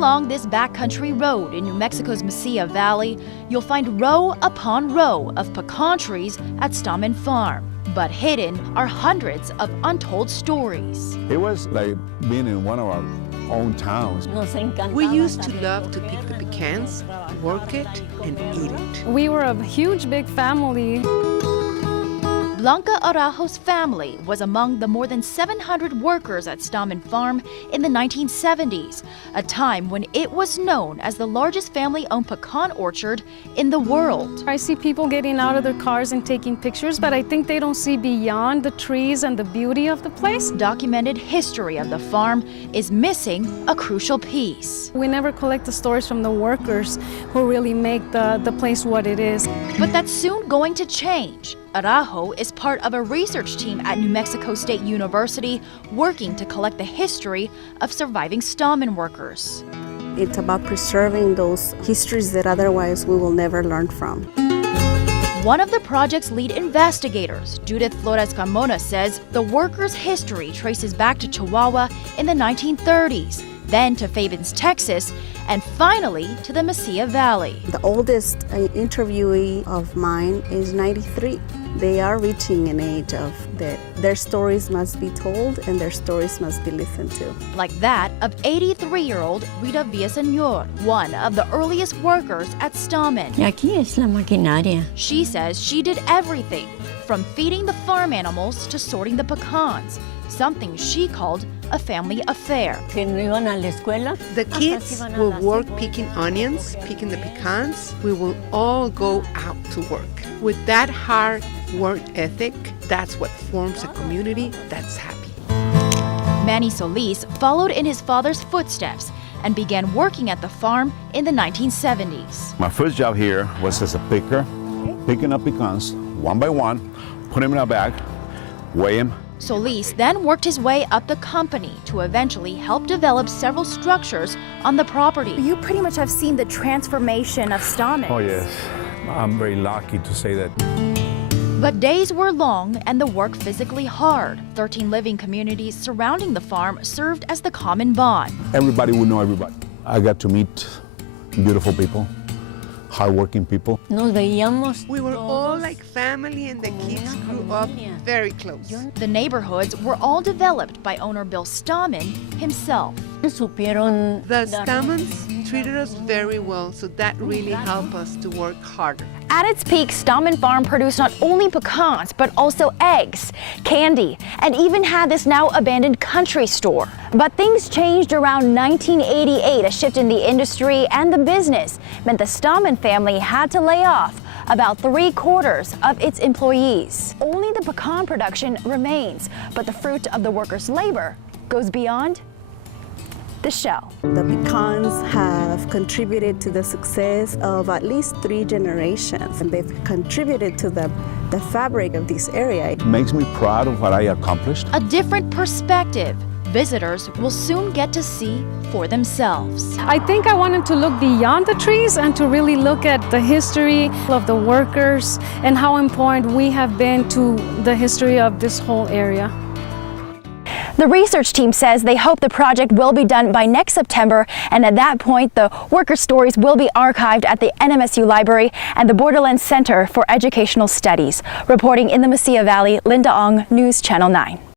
along this backcountry road in New Mexico's Mesilla Valley, you'll find row upon row of pecan trees at Stammen Farm. But hidden are hundreds of untold stories. It was like being in one of our own towns. We used to love to pick the pecans, work it, and eat it. We were a huge, big family. Blanca Araujo's family was among the more than 700 workers at Stammen Farm in the 1970s, a time when it was known as the largest family-owned pecan orchard in the world. I see people getting out of their cars and taking pictures, but I think they don't see beyond the trees and the beauty of the place. Documented history of the farm is missing a crucial piece. We never collect the stories from the workers who really make the place what it is. But that's soon going to change. Araujo is part of a research team at New Mexico State University working to collect the history of surviving Stammen workers. It's about preserving those histories that otherwise we will never learn from. One of the project's lead investigators, Judith Flores Carmona, says the workers' history traces back to Chihuahua in the 1930s, then to Fabens, Texas, and finally to the Mesilla Valley. The oldest interviewee of mine is 93. They are reaching an age of that their stories must be told and their stories must be listened to. Like that of 83-year-old Rita Villaseñor, one of the earliest workers at Stammen. Y aquí es la maquinaria. She says she did everything, from feeding the farm animals to sorting the pecans, something she called a family affair. The kids will work picking onions, picking the pecans. We will all go out to work. With that hard work ethic, that's what forms a community that's happy. Manny Solis followed in his father's footsteps and began working at the farm in the 1970s. My first job here was as a picker, picking up pecans one by one, put them in a bag, weigh them. Solis then worked his way up the company to eventually help develop several structures on the property. You pretty much have seen the transformation of Stammen. Oh yes, I'm very lucky to say that. But days were long and the work physically hard. 13 living communities surrounding the farm served as the common bond. Everybody would know everybody. I got to meet beautiful people, hardworking people. We were all like family and the kids grew up very close. The neighborhoods were all developed by owner Bill Stammen himself. The Stammens treated us very well, so that really helped us to work harder. At its peak, Stammen Farm produced not only pecans, but also eggs, candy, and even had this now abandoned country store. But things changed around 1988. A shift in the industry and the business meant the Stammen family had to lay off about 3/4 of its employees. Only the pecan production remains, but the fruit of the workers' labor goes beyond the shell. The pecans have contributed to the success of at least 3 generations, and they've contributed to the fabric of this area. It makes me proud of what I accomplished. A different perspective visitors will soon get to see for themselves. I think I wanted to look beyond the trees and to really look at the history of the workers and how important we have been to the history of this whole area. The research team says they hope the project will be done by next September, and at that point, the worker stories will be archived at the NMSU Library and the Borderlands Center for Educational Studies. Reporting in the Mesilla Valley, Linda Ong, News Channel 9.